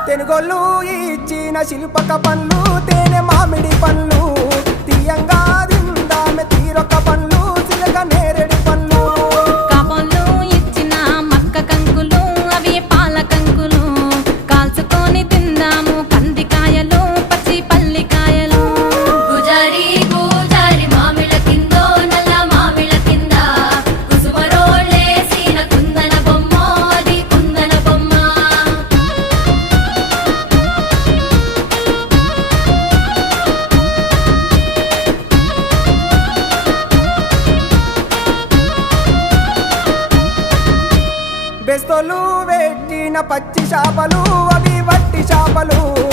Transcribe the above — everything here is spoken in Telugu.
తెనుగోళ్ళు ఇచ్చిన శిల్పక పండ్లు తేనె మామిడి పండ్లు తీయంగా తిందామె తీరొక్క పండ్లు చిలక నేరేడి పండ్లు కాబోళ్ళు ఇచ్చిన మక్క కంకులు అవి పాల కంకులు కాల్చుకొని తిందాము కందికాయలు పచ్చి పల్లికాయలు గుజారి గుజారి మామిళ్ళ కిందో నల్ల మామిళ్ళ కింద కుసుమరోళ్ళేసిన కుందన బొమ్మ అది కుందన బొమ్మ బెస్తోలు పెట్టిన పచ్చి చేపలు అవి వట్టి చేపలు